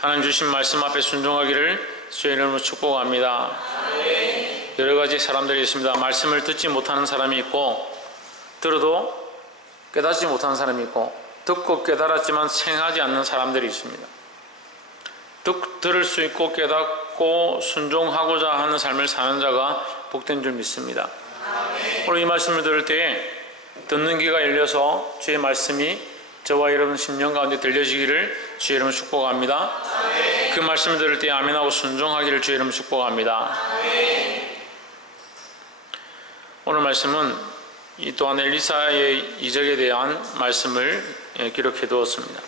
하나님 주신 말씀 앞에 순종하기를 주의 이름으로 축복합니다. 여러 가지 사람들이 있습니다. 말씀을 듣지 못하는 사람이 있고, 들어도 깨닫지 못하는 사람이 있고, 듣고 깨달았지만 행하지 않는 사람들이 있습니다. 들을 수 있고 깨닫고 순종하고자 하는 삶을 사는 자가 복된 줄 믿습니다. 오늘 이 말씀을 들을 때에 듣는 귀가 열려서 주의 말씀이 저와 여러분 심령 가운데 들려지기를 주의 이름으로 축복합니다. 그 말씀을 들을 때 아멘하고 순종하기를 주의 이름으로 축복합니다. 오늘 말씀은 이 또한 엘리사의 이적에 대한 말씀을 기록해 두었습니다.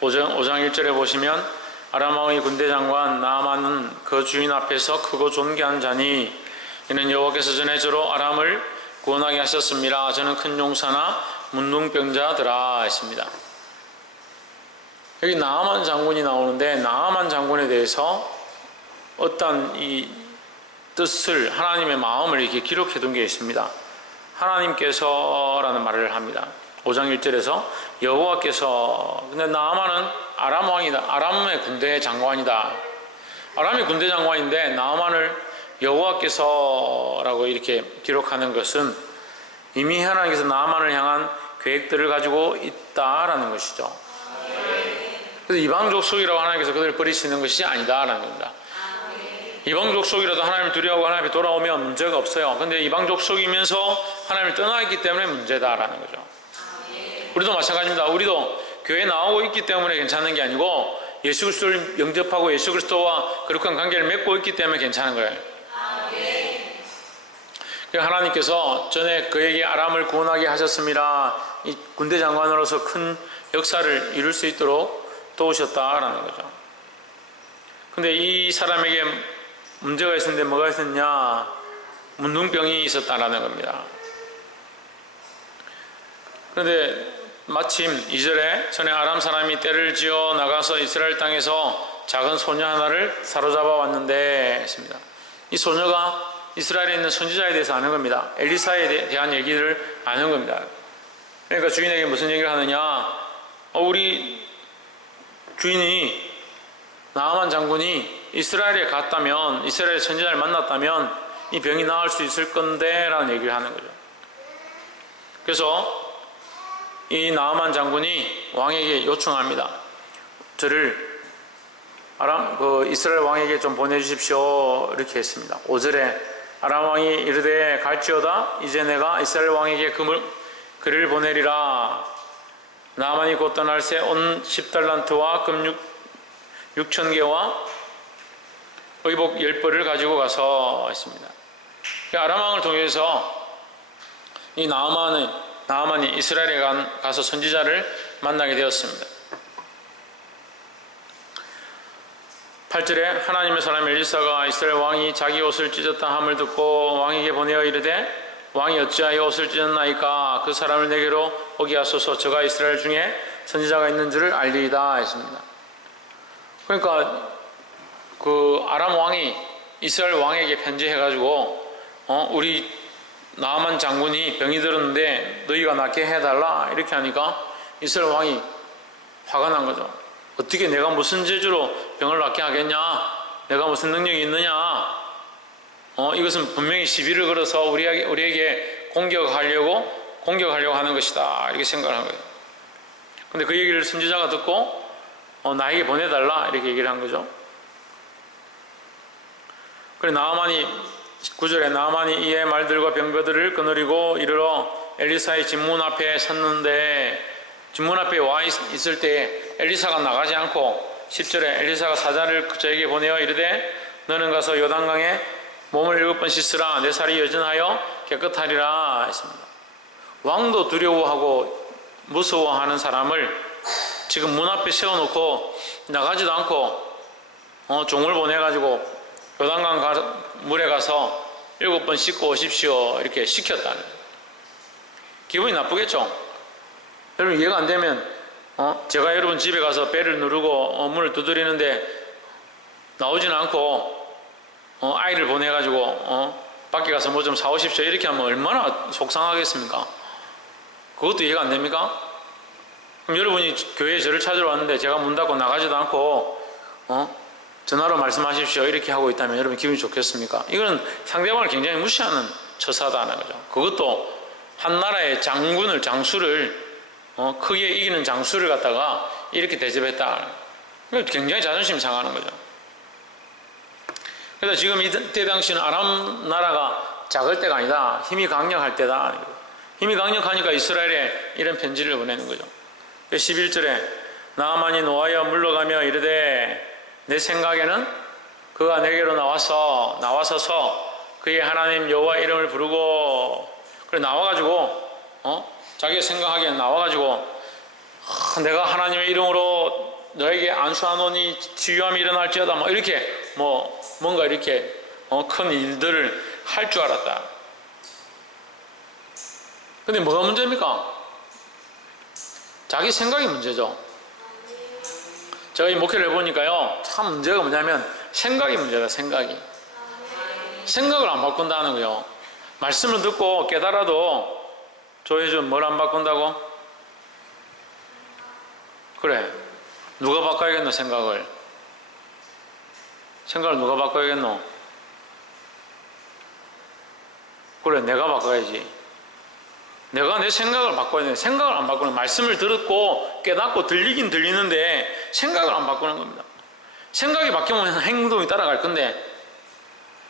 5장 1절에 보시면 아람 왕의 군대 장관 나아만은 그 주인 앞에서 크고 존귀한 자니 이는 여호와께서 전에 저로 아람을 구원하게 하셨습니다. 저는 큰 용사나 문둥병자더라 했습니다. 여기 나아만 장군이 나오는데 나아만 장군에 대해서 어떤 이 뜻을 하나님의 마음을 이렇게 기록해 둔 게 있습니다. 하나님께서라는 말을 합니다. 5장 1절에서 여호와께서. 근데 나아만은 아람 왕이다. 아람의 군대 장관이다. 아람의 군대 장관인데 나아만을 여호와께서라고 이렇게 기록하는 것은 이미 하나님께서 나아만을 향한 계획들을 가지고 있다라는 것이죠. 그래서 이방 족속이라고 하나님께서 그들을 버리시는 것이 아니다라는 겁니다. 이방 족속이라도 하나님을 두려워하고 하나님 앞에 돌아오면 문제가 없어요. 근데 이방 족속이면서 하나님을 떠나있기 때문에 문제다라는 거죠. 우리도 마찬가지입니다. 우리도 교회에 나오고 있기 때문에 괜찮은 게 아니고 예수 그리스도를 영접하고 예수 그리스도와 거룩한 관계를 맺고 있기 때문에 괜찮은 거예요. 하나님께서 전에 그에게 아람을 구원하게 하셨습니다. 이 군대 장관으로서 큰 역사를 이룰 수 있도록 도우셨다라는 거죠. 근데 이 사람에게 문제가 있었는데 뭐가 있었냐? 문둥병이 있었다라는 겁니다. 그런데 마침 2절에 전에 아람 사람이 떼를 지어 나가서 이스라엘 땅에서 작은 소녀 하나를 사로잡아 왔는데 했습니다. 이 소녀가 이스라엘에 있는 선지자에 대해서 아는 겁니다. 엘리사에 대한 얘기를 아는 겁니다. 그러니까 주인에게 무슨 얘기를 하느냐? 우리 주인이 나아만 장군이 이스라엘에 갔다면, 이스라엘 선지자를 만났다면 이 병이 나을 수 있을 건데 라는 얘기를 하는 거죠. 그래서 이 나아만 장군이 왕에게 요청합니다. 저를 이스라엘 왕에게 좀 보내주십시오. 이렇게 했습니다. 5절에 아람 왕이 이르되 갈지어다 이제 내가 이스라엘 왕에게 그를 보내리라. 나아만이 곧 떠날 새 온 10달란트와 금 6,000개와 의복 10벌을 가지고 가서 했습니다. 아람 왕을 통해서 이 나아만이 이스라엘에 가서 선지자를 만나게 되었습니다. 8절에 하나님의 사람 엘리사가 이스라엘 왕이 자기 옷을 찢었다 함을 듣고 왕에게 보내어 이르되 왕이 어찌하여 옷을 찢었나이까? 그 사람을 내게로 오게 하소서. 저가 이스라엘 중에 선지자가 있는 줄을 알리이다 했습니다. 그러니까 그 아람 왕이 이스라엘 왕에게 편지해가지고 우리 나아만 장군이 병이 들었는데 너희가 낫게 해달라 이렇게 하니까 이스라엘 왕이 화가 난 거죠. 어떻게 내가 무슨 재주로 병을 낫게 하겠냐? 내가 무슨 능력이 있느냐? 이것은 분명히 시비를 걸어서 우리에게 공격하려고 하는 것이다. 이렇게 생각을 한 거예요. 근데 그 얘기를 선지자가 듣고 나에게 보내달라 이렇게 얘기를 한 거죠. 그래 9절에 나아만이 이에 말들과 병거들을 거느리고 이르러 엘리사의 집문 앞에 섰는데 집문 앞에 와 있을 때 엘리사가 나가지 않고 10절에 엘리사가 사자를 저에게 보내어 이르되 너는 가서 요단강에 몸을 7번 씻으라. 내 살이 여전하여 깨끗하리라 했습니다. 왕도 두려워하고 무서워하는 사람을 지금 문 앞에 세워놓고 나가지도 않고 종을 보내가지고 요단강 물에 가서 7번 씻고 오십시오 이렇게 시켰다는 거예요. 기분이 나쁘겠죠? 여러분 이해가 안 되면 제가 여러분 집에 가서 배를 누르고 문을 두드리는데 나오지는 않고 아이를 보내가지고 밖에 가서 뭐 좀 사오십시오 이렇게 하면 얼마나 속상하겠습니까? 그것도 이해가 안 됩니까? 그럼 여러분이 교회에 저를 찾으러 왔는데 제가 문 닫고 나가지도 않고 전화로 말씀하십시오 이렇게 하고 있다면 여러분 기분이 좋겠습니까? 이거는 상대방을 굉장히 무시하는 처사다는 거죠. 그것도 한 나라의 장수를 크게 이기는 장수를 갖다가 이렇게 대접했다. 굉장히 자존심이 상하는 거죠. 그래서 지금 이때 당시는 아람 나라가 작을 때가 아니다. 힘이 강력할 때다. 힘이 강력하니까 이스라엘에 이런 편지를 보내는 거죠. 11절에 나아만이 노하여 물러가며 이르되 내 생각에는 그가 내게로 나와서서 그의 하나님 여호와 이름을 부르고 그래 나와가지고 자기가 생각하기에는 나와가지고 내가 하나님의 이름으로 너에게 안수하노니 치유함이 일어날지어다 뭐 이렇게 뭔가 이렇게 큰 일들을 할 줄 알았다. 근데 뭐가 문제입니까? 자기 생각이 문제죠. 제가 이 목회를 해보니까요 참 문제가 뭐냐면 생각이 문제다. 생각을 안 바꾼다는 거예요. 말씀을 듣고 깨달아도 조혜준 뭘 안 바꾼다고? 그래 누가 바꿔야겠노? 생각을 누가 바꿔야겠노? 그래 내가 바꿔야지. 내가 내 생각을 바꿔야 돼. 생각을 안 바꾸는 말씀을 들었고 깨닫고 들리긴 들리는데 생각을 안 바꾸는 겁니다. 생각이 바뀌면 행동이 따라갈 건데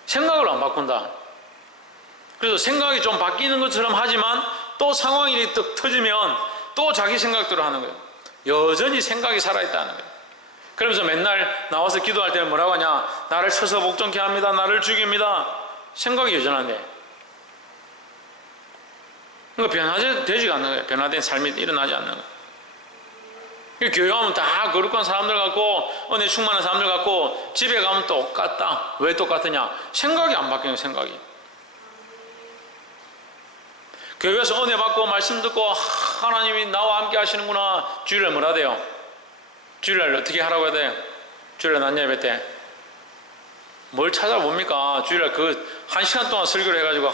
생각을 안 바꾼다. 그래서 생각이 좀 바뀌는 것처럼 하지만 또 상황이 딱 터지면 또 자기 생각대로 하는 거예요. 여전히 생각이 살아있다는 거예요. 그러면서 맨날 나와서 기도할 때는 뭐라고 하냐? 나를 쳐서 복종케 합니다. 나를 죽입니다. 생각이 여전한데 그러니까 변화되지가 않는 거예요. 변화된 삶이 일어나지 않는 거예요. 교회 가면 다 거룩한 사람들 같고 은혜 충만한 사람들 같고 집에 가면 똑같다. 왜 똑같으냐? 생각이 안 바뀌는 생각이. 교회에서 은혜 받고 말씀 듣고 하나님이 나와 함께 하시는구나. 주일날 뭐라 돼요? 주일날 어떻게 하라고 해야 돼요? 주일날 낮 예배 때 뭘 찾아봅니까? 주일날 그 1시간 동안 설교를 해가지고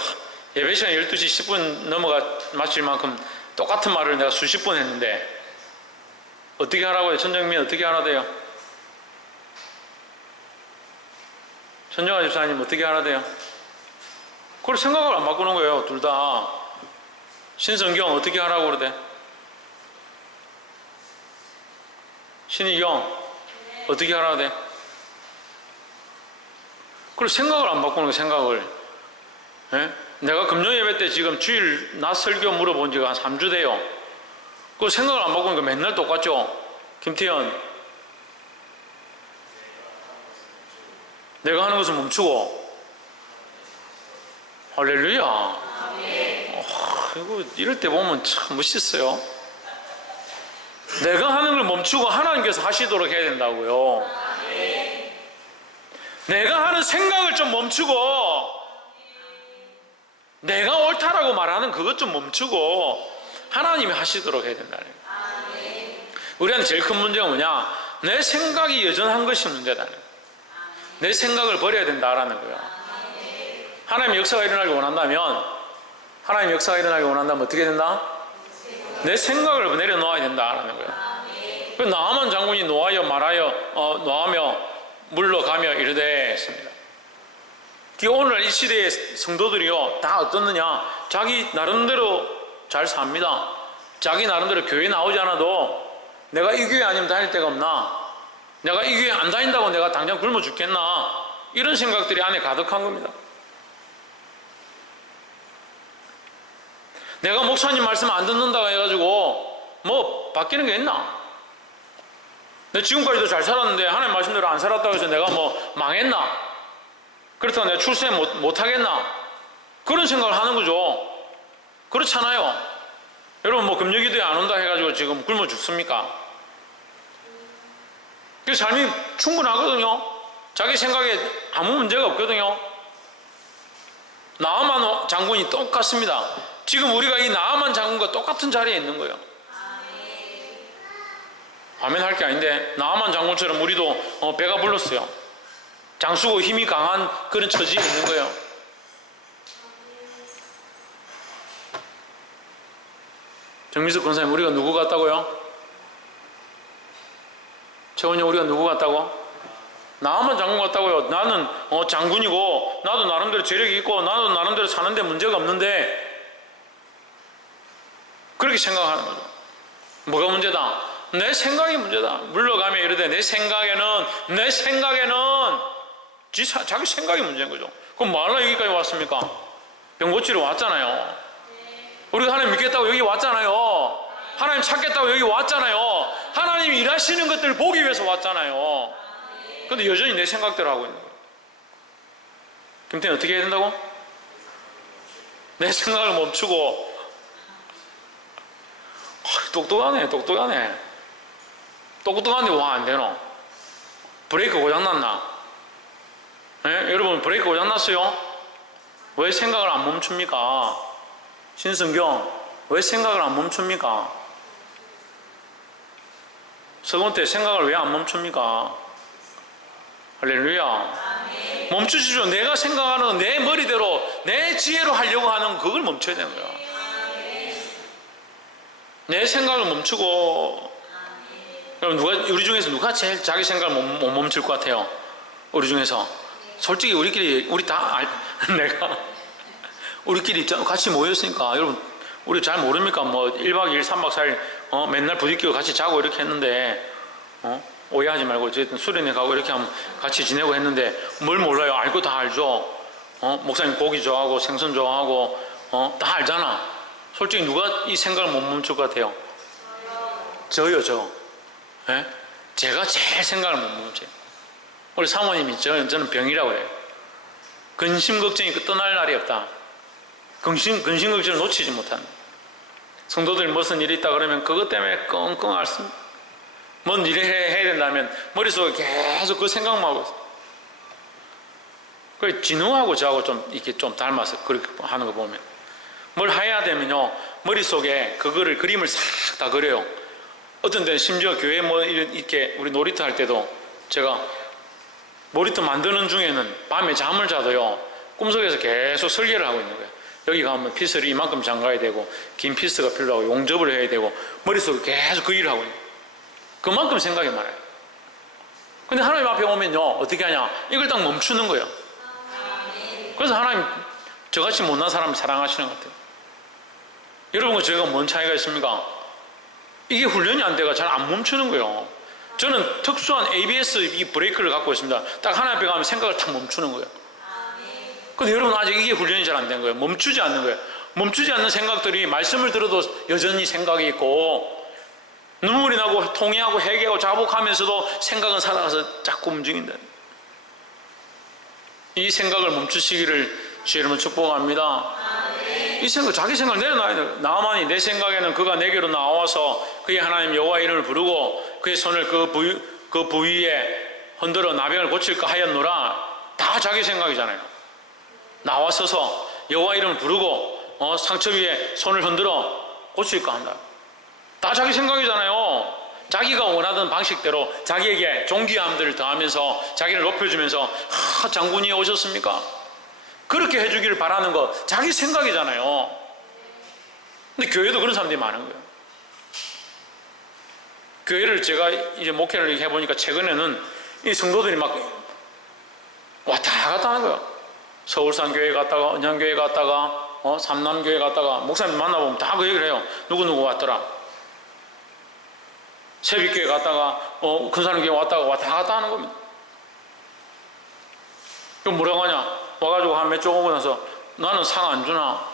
예배 시간 12시 10분 넘어가 마칠 만큼 똑같은 말을 내가 수십 번 했는데 어떻게 하라고 해요? 천정민 어떻게 하라 돼요? 천정아 집사님 어떻게 하라 돼요? 그걸 생각을 안 바꾸는 거예요. 둘 다. 신성경 어떻게 하라고 그러대? 신의경 어떻게 하라 돼? 그걸 생각을 안 바꾸는 거예요. 생각을. 예? 내가 금요 예배 때 지금 주일 낮 설교 물어본 지가 한 3주 돼요. 그 생각을 안 바꾸니까 맨날 똑같죠? 김태현 내가 하는 것을 멈추고 할렐루야. 이거 이럴 때 보면 참 멋있어요. 내가 하는 걸 멈추고 하나님께서 하시도록 해야 된다고요. 내가 하는 생각을 좀 멈추고 내가 옳다라고 말하는 그것 좀 멈추고 하나님이 하시도록 해야 된다는 거예요. 우리한테 제일 큰 문제가 뭐냐? 내 생각이 여전한 것이 문제다는 거예요. 내 생각을 버려야 된다라는 거예요. 하나님의 역사가 일어나기 원한다면 어떻게 된다? 내 생각을 내려놓아야 된다라는 거예요. 나아만 장군이 노하며 물러가며 이르되 했습니다. 오늘날 이 시대의 성도들이요 다 어떻느냐? 자기 나름대로 잘 삽니다. 자기 나름대로 교회 나오지 않아도 내가 이 교회 아니면 다닐 데가 없나? 내가 이 교회 안 다닌다고 내가 당장 굶어 죽겠나? 이런 생각들이 안에 가득한 겁니다. 내가 목사님 말씀 안 듣는다고 해가지고 뭐 바뀌는 게 있나? 내가 지금까지도 잘 살았는데 하나님 말씀대로 안 살았다고 해서 내가 뭐 망했나? 그렇다고 내가 출세 못하겠나? 그런 생각을 하는 거죠. 그렇잖아요. 여러분 뭐 금요기도에 안 온다 해가지고 지금 굶어 죽습니까? 그 삶이 충분하거든요. 자기 생각에 아무 문제가 없거든요. 나아만 장군이 똑같습니다. 지금 우리가 이 나아만 장군과 똑같은 자리에 있는 거예요. 아멘 할 게 아닌데 나아만 장군처럼 우리도 배가 불렀어요. 장수고 힘이 강한 그런 처지에 있는 거예요. 정민석 권사님 우리가 누구 같다고요? 최원영 우리가 누구 같다고? 나만 장군 같다고요? 나는 장군이고 나도 나름대로 재력이 있고 나도 나름대로 사는데 문제가 없는데 그렇게 생각하는 거죠. 뭐가 문제다? 내 생각이 문제다. 물러가며 이르되 내 생각에는 자기 생각이 문제인 거죠. 그럼 뭐하러 여기까지 왔습니까? 병 고치러 왔잖아요. 우리가 하나님 믿겠다고 여기 왔잖아요. 하나님 찾겠다고 여기 왔잖아요. 하나님이 일하시는 것들을 보기 위해서 왔잖아요. 근데 여전히 내 생각대로 하고 있는 거예요. 김태는 어떻게 해야 된다고? 내 생각을 멈추고. 똑똑하네. 똑똑한데 와 안 되노? 브레이크 고장났나? 네? 여러분 브레이크 고장났어요? 왜 생각을 안 멈춥니까? 신성경 왜 생각을 안 멈춥니까? 서건 때 생각을 왜 안 멈춥니까? 할렐루야. 멈추십시오. 내가 생각하는 내 머리대로 내 지혜로 하려고 하는 그걸 멈춰야 되는 거야. 내 생각을 멈추고. 여러분 우리 중에서 누가 제일 자기 생각을 못 멈출 것 같아요? 우리 중에서 솔직히 우리 다 내가 우리끼리 같이 모였으니까 여러분 우리 잘 모릅니까? 뭐 1박 2일 3박 4일 맨날 부딪히고 같이 자고 이렇게 했는데 오해하지 말고 어쨌든 수련회 가고 이렇게 하면 같이 지내고 했는데 뭘 몰라요? 알고 다 알죠. 목사님 고기 좋아하고 생선 좋아하고 다 알잖아. 솔직히 누가 이 생각을 못 멈출 것 같아요? 저요. 예? 제가 제일 생각을 못 멈춰요. 우리 사모님이 저는 병이라고 해요. 근심 걱정이 떠날 날이 없다. 근심 걱정을 놓치지 못한다. 성도들이 무슨 일이 있다 그러면 그것 때문에 끙끙 앓습니다. 뭔 일을 해야 된다면 머릿속에 계속 그 생각만 하고 있어요. 그래 진우하고 저하고 좀 이렇게 좀 닮아서 그렇게 하는 거 보면 뭘 해야 되면요 머릿속에 그거를 그림을 싹 다 그려요. 어떤 데는 심지어 교회 뭐 이렇게 우리 놀이터 할 때도 제가 놀이터 만드는 중에는 밤에 잠을 자도요 꿈속에서 계속 설계를 하고 있는 거예요. 여기 가면 피스를 이만큼 잠가야 되고 긴 피스가 필요하고 용접을 해야 되고 머릿속에 계속 그 일을 하고 있는 거예요. 그만큼 생각이 많아요. 근데 하나님 앞에 오면요 어떻게 하냐 이걸 딱 멈추는 거예요. 그래서 하나님 저같이 못난 사람을 사랑하시는 것 같아요. 여러분과 저희가 뭔 차이가 있습니까? 이게 훈련이 안 돼가 잘 안 멈추는 거예요. 저는 특수한 ABS 이 브레이크를 갖고 있습니다. 딱 하나님 앞에 가면 생각을 딱 멈추는 거예요. 근데 여러분 아직 이게 훈련이 잘 안 된 거예요. 멈추지 않는 거예요. 멈추지 않는 생각들이 말씀을 들어도 여전히 생각이 있고 눈물이 나고 통회하고 회개하고 자복하면서도 생각은 살아가서 자꾸 움직인다. 이 생각을 멈추시기를 주의 이름으로 축복합니다. 이 생각, 자기 생각을 내려놔야 돼요. 나만이 내 생각에는 그가 내게로 나와서 그의 하나님 여호와 이름을 부르고 그의 손을 그 부위에 흔들어 나병을 고칠까 하였노라. 다 자기 생각이잖아요. 나와서서 여호와 이름을 부르고 상처 위에 손을 흔들어 고칠까 한다. 다 자기 생각이잖아요. 자기가 원하던 방식대로 자기에게 존귀함들을 더하면서 자기를 높여주면서 장군이 오셨습니까? 그렇게 해주기를 바라는 거 자기 생각이잖아요. 근데 교회도 그런 사람들이 많은 거예요. 교회를 제가 이제 목회를 해보니까 최근에는 이 성도들이 막 왔다 갔다 하는 거예요. 서울산 교회 갔다가 언양교회 갔다가 삼남교회 갔다가 목사님 만나보면 다 그 얘기를 해요. 누구누구 왔더라. 새벽교회 갔다가 근사람교회 왔다가 왔다 갔다 하는 겁니다. 그럼 뭐라고 하냐? 와가지고 한 몇 주 오고 나서 나는 상 안 주나?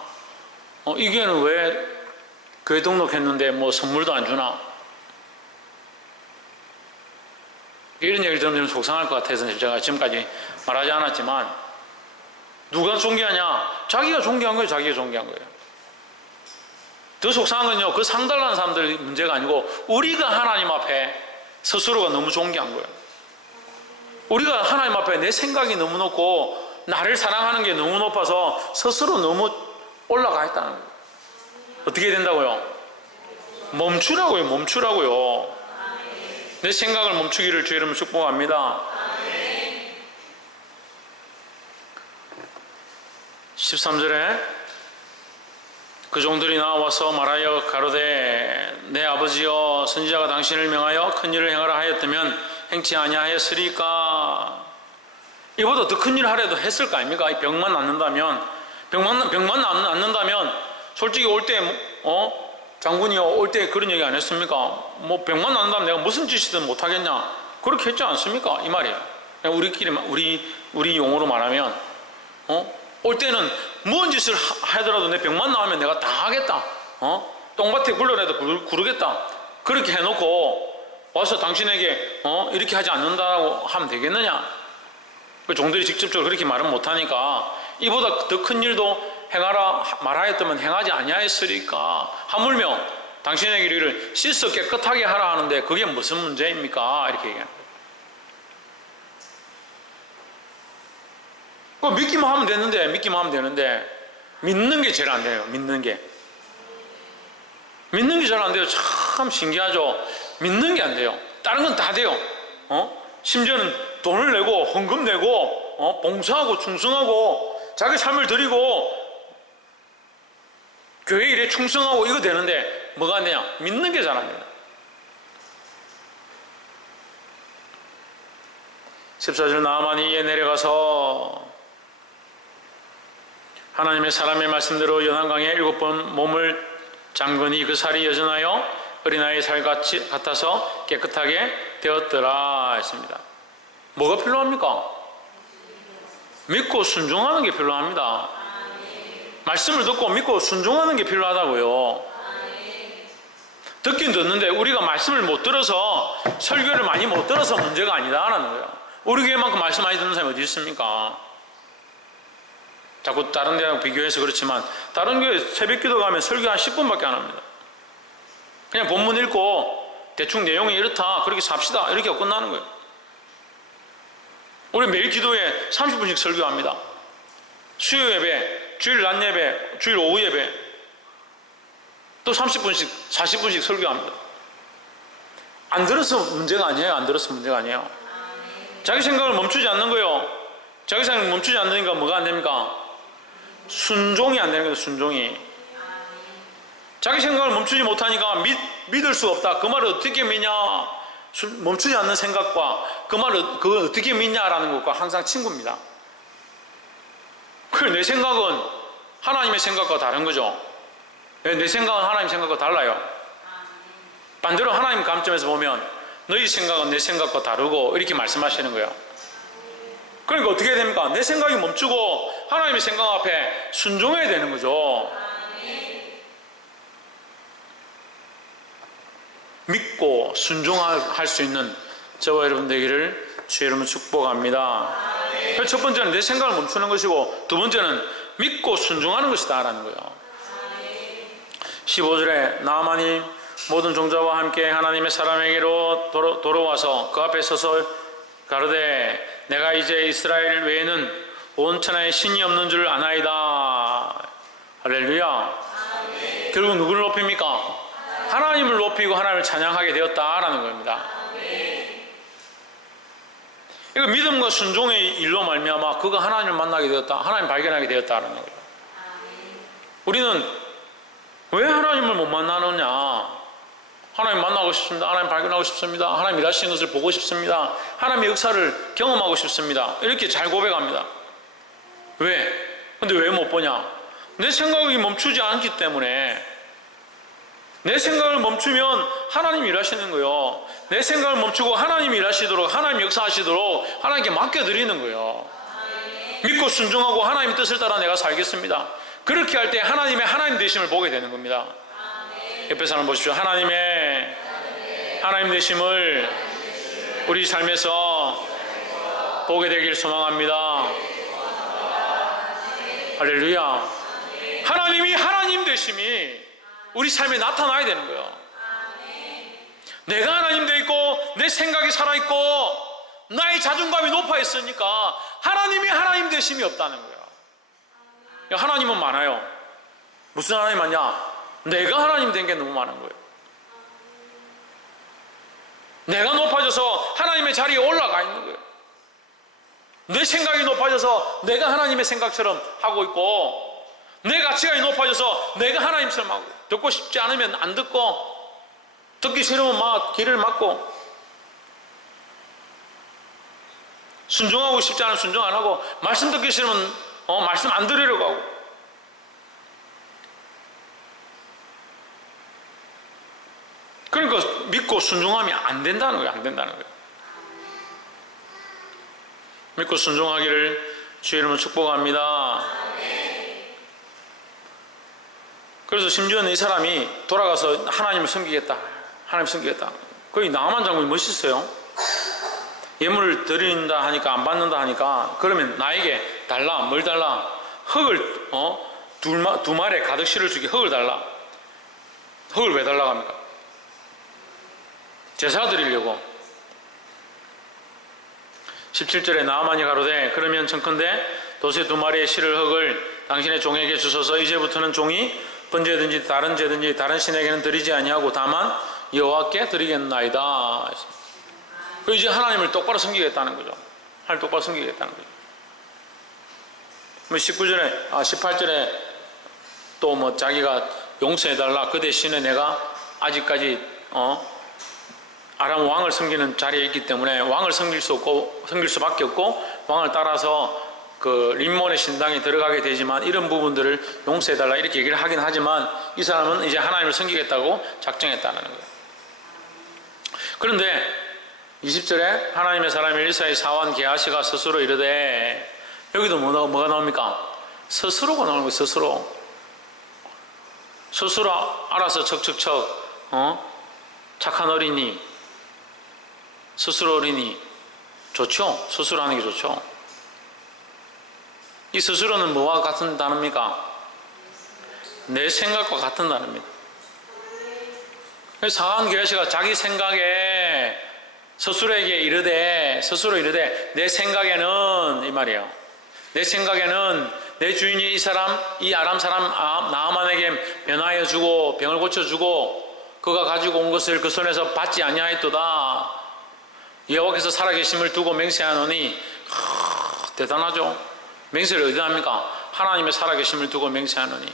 이게는 왜 교회 등록했는데 뭐 선물도 안 주나? 이런 얘기를 들으면 속상할 것 같아서 제가 지금까지 말하지 않았지만 누가 존귀하냐? 자기가 존귀한 거예요. 자기가 존귀한 거예요. 더 속상한 건요 그 상달라는 사람들 문제가 아니고 우리가 하나님 앞에 스스로가 너무 존귀한 거예요. 우리가 하나님 앞에 내 생각이 너무 높고 나를 사랑하는 게 너무 높아서 스스로 너무 올라가 있다는 거예요. 어떻게 된다고요? 멈추라고요. 내 생각을 멈추기를 주의 이름으로 축복합니다. 13절에 그 종들이 나와서 말하여 가로되 내 아버지여 선지자가 당신을 명하여 큰 일을 행하라 하였다면 행치 아니하였으리까. 이보다 더 큰 일 하려도 했을 거 아닙니까? 이 병만 낫는다면, 병만 낫는다면 솔직히 올 때 장군이요, 올 때 그런 얘기 안 했습니까? 뭐 병만 낫는다면 내가 무슨 짓이든 못하겠냐, 그렇게 했지 않습니까? 이 말이에요. 우리끼리 우리 용어로 말하면 올 때는 무슨 짓을 하더라도 내 병만 나오면 내가 다 하겠다. 똥밭에 굴러라도 구르겠다. 그렇게 해놓고 와서 당신에게 이렇게 하지 않는다고 하면 되겠느냐? 그 종들이 직접적으로 그렇게 말은 못하니까 이보다 더 큰 일도 행하라 말하였다면 행하지 아니하였으리까. 하물며 당신에게 이를 씻어 깨끗하게 하라 하는데 그게 무슨 문제입니까? 이렇게 얘기하는 거예요. 그 믿기만 하면 되는데 믿는 게 제일 안 돼요. 믿는 게 잘 안 돼요. 참 신기하죠. 믿는 게 안 돼요. 다른 건 다 돼요. 심지어는 돈을 내고 헌금 내고 봉사하고 충성하고 자기 삶을 드리고 교회 일에 충성하고 이거 되는데 뭐가 안 되냐? 믿는 게 잘 안 돼요. 14절 나아만이 이에 내려가서 하나님의 사람의 말씀대로 연한강에 7번 몸을 잠그니 그 살이 여전하여 어린아이의 살 같아서 깨끗하게 되었더라 했습니다. 뭐가 필요합니까? 믿고 순종하는 게 필요합니다. 말씀을 듣고 믿고 순종하는 게 필요하다고요. 듣긴 듣는데 우리가 말씀을 못 들어서, 설교를 많이 못 들어서 문제가 아니다라는 거예요. 우리 교회만큼 말씀 많이 듣는 사람이 어디 있습니까? 자꾸 다른 데하고 비교해서 그렇지만 다른 교회 새벽 기도 가면 설교 한 10분밖에 안 합니다. 그냥 본문 읽고 대충 내용이 이렇다, 그렇게 삽시다, 이렇게 하고 끝나는 거예요. 우리 매일 기도에 30분씩 설교합니다. 수요 예배, 주일 낮 예배, 주일 오후 예배, 또 30분씩 40분씩 설교합니다. 안 들어서 문제가 아니에요. 안 들어서 문제가 아니에요. 자기 생각을 멈추지 않는 거예요. 자기 생각을 멈추지 않으니까 뭐가 안 됩니까? 순종이 안 되는 거예요. 순종이. 자기 생각을 멈추지 못하니까 믿을 수가 없다. 그 말을 어떻게 믿냐? 멈추지 않는 생각과 그 말을 그걸 어떻게 믿냐라는 것과 항상 친구입니다. 그래, 내 생각은 하나님의 생각과 다른 거죠. 내 생각은 하나님 생각과 달라요. 반대로 하나님 관점에서 보면 너희 생각은 내 생각과 다르고 이렇게 말씀하시는 거예요. 그러니까 어떻게 해야 됩니까? 내 생각이 멈추고 하나님의 생각 앞에 순종해야 되는 거죠. 믿고 순종할 수 있는 저와 여러분 되기를 주의 이름으로 축복합니다. 첫 번째는 내 생각을 멈추는 것이고, 두 번째는 믿고 순종하는 것이다 라는 거예요. 15절에 나아만이 모든 종자와 함께 하나님의 사람에게로 돌아와서 그 앞에 서서 가로되 내가 이제 이스라엘 외에는 온 천하에 신이 없는 줄 아나이다. 할렐루야. 결국 누구를 높입니까? 하나님을 높이고 하나님을 찬양하게 되었다라는 겁니다. 이거 믿음과 순종의 일로 말미암아 그가 하나님을 만나게 되었다, 하나님 발견하게 되었다라는 거예요. 우리는 왜 하나님을 못 만나느냐? 하나님 만나고 싶습니다. 하나님 발견하고 싶습니다. 하나님 일하시는 것을 보고 싶습니다. 하나님의 역사를 경험하고 싶습니다. 이렇게 잘 고백합니다. 왜? 근데 왜 못 보냐? 내 생각이 멈추지 않기 때문에. 내 생각을 멈추면 하나님이 일하시는 거예요. 내 생각을 멈추고 하나님이 일하시도록, 하나님 역사하시도록 하나님께 맡겨드리는 거예요. 믿고 순종하고 하나님의 뜻을 따라 내가 살겠습니다. 그렇게 할 때 하나님의 하나님 되심을 보게 되는 겁니다. 옆에 사람 보십시오. 하나님의 하나님 되심을 우리 삶에서 보게 되길 소망합니다. 할렐루야. 하나님이 하나님 되심이 우리 삶에 나타나야 되는 거예요. 내가 하나님 돼 있고 내 생각이 살아있고 나의 자존감이 높아 있으니까 하나님이 하나님 되심이 없다는 거예요. 하나님은 많아요. 무슨 하나님 많냐? 내가 하나님 된 게 너무 많은 거예요. 내가 높아져서 하나님의 자리에 올라가 있는 거예요. 내 생각이 높아져서 내가 하나님의 생각처럼 하고 있고, 내 가치관이 높아져서 내가 하나님처럼 하고, 듣고 싶지 않으면 안 듣고, 듣기 싫으면 막 귀를 막고, 순종하고 싶지 않으면 순종 안 하고, 말씀 듣기 싫으면 말씀 안 들으려고 하고. 그러니까 믿고 순종하면 안 된다는 거예요. 안 된다는 거예요. 믿고 순종하기를 주의 이름으로 축복합니다. 그래서 심지어는 이 사람이 돌아가서 하나님을 섬기겠다. 하나님 섬기겠다. 거기 나아만 장군이 멋있어요. 예물을 드린다 하니까, 안 받는다 하니까, 그러면 나에게 달라. 뭘 달라? 흙을 두 말에 가득 실을 수 있게 흙을 달라. 흙을 왜 달라고 합니까? 제사 드리려고. 17절에 나아만이 가로되 그러면 청컨대 도새 두 마리의 실을 흙을 당신의 종에게 주소서. 이제부터는 종이 번제든지 다른 제든지 다른 신에게는 드리지 아니하고 다만 여호와께 드리겠나이다. 이제 하나님을 똑바로 섬기겠다는 거죠. 하나님 똑바로 섬기겠다는 거죠. 19절에 18절에 또 자기가 용서해달라. 그 대신에 내가 아직까지 아람 왕을 섬기는 자리에 있기 때문에 왕을 섬길 수밖에 없고, 왕을 따라서 그 림몬의 신당에 들어가게 되지만 이런 부분들을 용서해달라 이렇게 얘기를 하긴 하지만, 이 사람은 이제 하나님을 섬기겠다고 작정했다는 거예요. 그런데 20절에 하나님의 사람 엘리사의 사환 게하시가 스스로 이르되, 여기도 뭐가 나옵니까? 스스로가 나오는 거예요. 스스로 알아서 척척척 착한 어린이, 스스로 어린이 좋죠? 스스로 하는 게 좋죠. 이 스스로는 뭐와 같은 단어입니까? 내 생각과 같은 단어입니다. 사한 게하시가 자기 생각에 스스로에게 이르되, 내 생각에는, 이 말이에요. 내 생각에는 내 주인이 이 아람 사람 나아만에게 변화해 주고 병을 고쳐 주고 그가 가지고 온 것을 그 손에서 받지 아니하였도다. 여호와께서 살아계심을 두고 맹세하노니. 대단하죠. 맹세를 어디다 합니까? 하나님의 살아계심을 두고 맹세하노니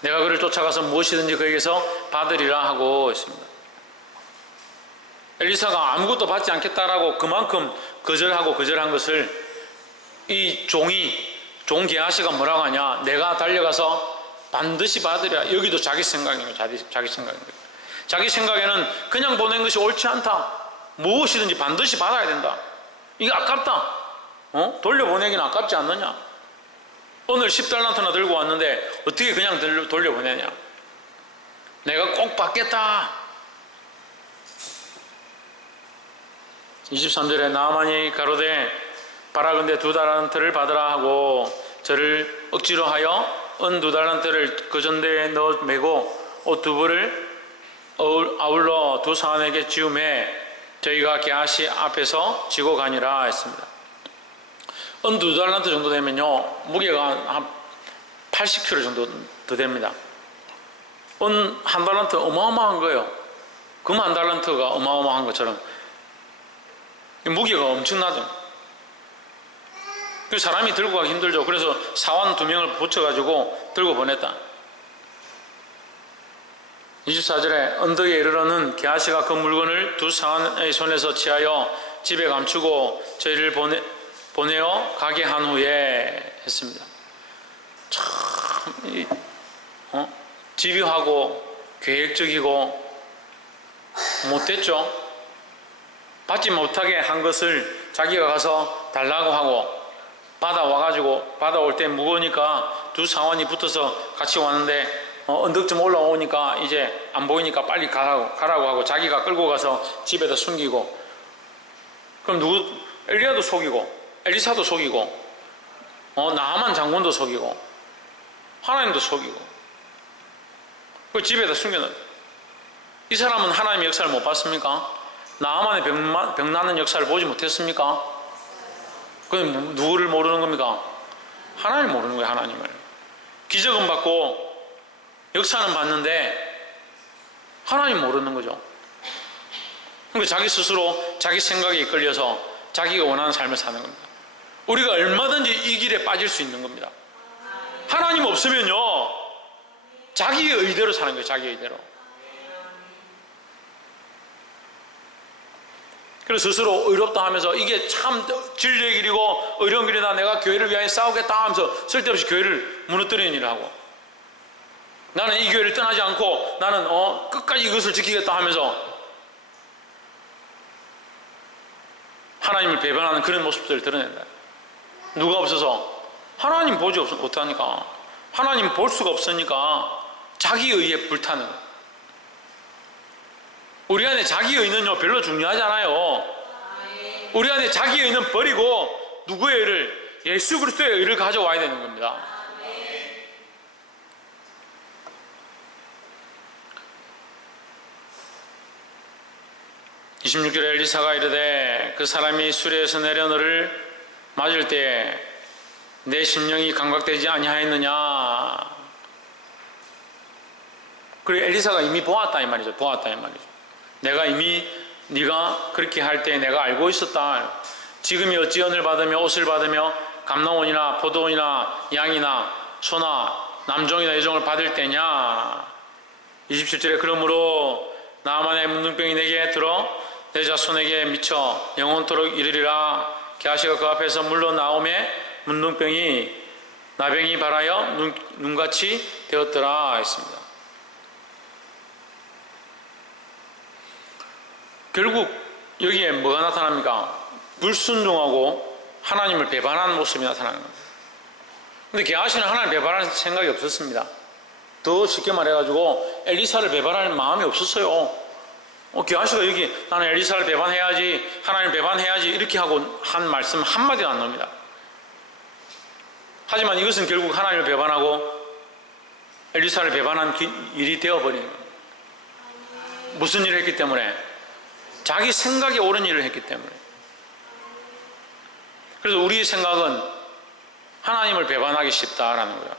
내가 그를 쫓아가서 무엇이든지 그에게서 받으리라 하고 있습니다. 엘리사가 아무것도 받지 않겠다라고 그만큼 거절한 것을 이 종 게하시가 뭐라고 하냐? 내가 달려가서 반드시 받으리라. 여기도 자기 생각이에요. 자기 생각입니다. 자기 생각에는 그냥 보낸 것이 옳지 않다. 무엇이든지 반드시 받아야 된다. 이게 아깝다. 돌려보내기는 아깝지 않느냐? 오늘 10달란트나 들고 왔는데 어떻게 그냥 돌려보내냐? 내가 꼭 받겠다. 23절에 나아만이 가로되 바라건대 2달란트를 받으라 하고 저를 억지로 하여 은 2달란트를 그 전대에 넣어 매고 옷 2벌을 아울러 두 사람에게 지우매 저희가 게하시 앞에서 지고 가니라 했습니다. 은 2달란트 정도 되면요 무게가 한 80kg 정도 더 됩니다. 은 1달란트 어마어마한 거예요. 금 1달란트가 어마어마한 것처럼 무게가 엄청나죠. 사람이 들고 가기 힘들죠. 그래서 사원 2명을 붙여가지고 들고 보냈다. 24절에 언덕에 이르러는 게하시가 그 물건을 두 사원의 손에서 취하여 집에 감추고 저희를 보내어 가게 한 후에 했습니다. 참 집요하고 계획적이고 못됐죠. 받지 못하게 한 것을 자기가 가서 달라고 하고 받아올 때 무거우니까 두 사원이 붙어서 같이 왔는데 언덕쯤 올라오니까 이제 안 보이니까 빨리 가라고 하고 자기가 끌고 가서 집에다 숨기고. 그럼 엘리야도 속이고 엘리사도 속이고 나아만 장군도 속이고 하나님도 속이고 그 집에다 숨겨놨다. 이 사람은 하나님의 역사를 못 봤습니까? 나아만의 병 나는 역사를 보지 못했습니까? 그럼 누구를 모르는 겁니까? 하나님을 모르는 거예요. 하나님을. 기적은 받고 역사는 봤는데 하나님 모르는 거죠. 그러니까 자기 스스로 자기 생각에 이끌려서 자기가 원하는 삶을 사는 겁니다. 우리가 얼마든지 이 길에 빠질 수 있는 겁니다. 하나님 없으면요 자기의 의대로 사는 거예요. 자기의 의대로. 그래서 스스로 의롭다 하면서 이게 참 진리의 길이고 의로운 길이다, 내가 교회를 위하여 싸우겠다 하면서 쓸데없이 교회를 무너뜨리는 일을 하고, 나는 이 교회를 떠나지 않고 나는 끝까지 이것을 지키겠다 하면서 하나님을 배반하는 그런 모습들을 드러낸다. 누가 없어서? 하나님 보지 못하니까, 하나님 볼 수가 없으니까 자기 의에 불타는 거예요. 우리 안에 자기 의는요 별로 중요하지 않아요. 우리 안에 자기 의는 버리고 누구의 의를? 예수 그리스도의 의를 가져와야 되는 겁니다. 26절에 엘리사가 이르되 그 사람이 수레에서 내려 너를 맞을 때 내 심령이 감각되지 아니하였느냐. 그리고 엘리사가 이미 보았다 이 말이죠. 보았다 이 말이죠. 내가 이미 네가 그렇게 할 때 내가 알고 있었다. 지금이 어찌 언을 받으며 옷을 받으며 감남원이나 포도원이나 양이나 소나 남종이나 여종을 받을 때냐. 27절에 그러므로 나만의 문둥병이 내게 들어 내 자손에게 미쳐 영원토록 이르리라. 게하시가 그 앞에서 물러나오매 문둥병이 나병이 발하여 눈같이 되었더라 했습니다. 결국 여기에 뭐가 나타납니까? 불순종하고 하나님을 배반하는 모습이 나타나는 겁니다. 근데 게하시는 하나님을 배반할 생각이 없었습니다. 더 쉽게 말해가지고 엘리사를 배반할 마음이 없었어요. 게하시가 여기 나는 엘리사를 배반해야지, 하나님을 배반해야지 이렇게 하고 한 말씀 한마디도 안 나옵니다. 하지만 이것은 결국 하나님을 배반하고 엘리사를 배반한 일이 되어버리는 겁니다. 무슨 일을 했기 때문에? 자기 생각에 옳은 일을 했기 때문에. 그래서 우리의 생각은 하나님을 배반하기 쉽다라는 거예요.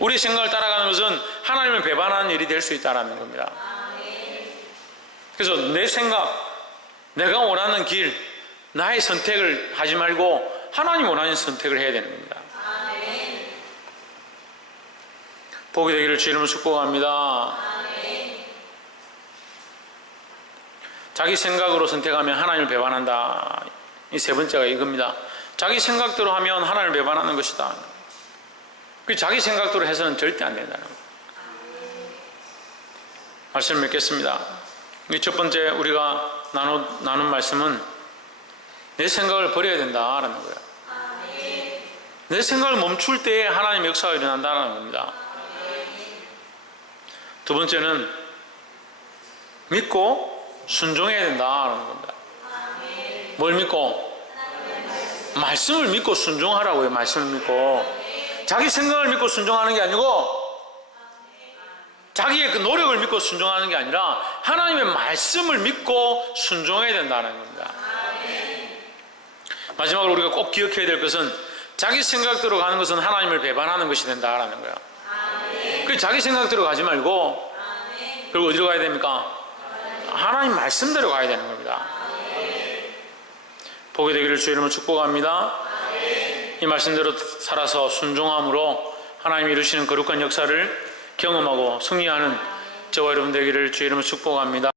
우리의 생각을 따라가는 것은 하나님을 배반하는 일이 될 수 있다라는 겁니다. 그래서 내 생각, 내가 원하는 길, 나의 선택을 하지 말고 하나님 원하는 선택을 해야 되는 겁니다. 복이 되기를 주 이름으로 축복합니다. 자기 생각으로 선택하면 하나님을 배반한다. 이 세 번째가 이겁니다. 자기 생각대로 하면 하나님을 배반하는 것이다. 자기 생각대로 해서는 절대 안 된다는 거예요. 말씀을 맺겠습니다. 이 첫 번째 우리가 나눈 말씀은 내 생각을 버려야 된다라는 거예요. 내 생각을 멈출 때에 하나님의 역사가 일어난다는 겁니다. 두 번째는 믿고 순종해야 된다라는 겁니다. 뭘 믿고? 말씀을 믿고 순종하라고요. 말씀을 믿고. 자기 생각을 믿고 순종하는 게 아니고 자기의 그 노력을 믿고 순종하는 게 아니라 하나님의 말씀을 믿고 순종해야 된다는 겁니다. 마지막으로 우리가 꼭 기억해야 될 것은 자기 생각대로 가는 것은 하나님을 배반하는 것이 된다라는 거예요. 그 자기 생각대로 가지 말고 그리고 어디로 가야 됩니까? 하나님 말씀대로 가야 되는 겁니다. 복이 되기를 주 이름으로 축복합니다. 이 말씀대로 살아서 순종함으로 하나님이 이루시는 거룩한 역사를 경험하고 승리하는 저와 여러분 되기를 주 이름으로 축복합니다.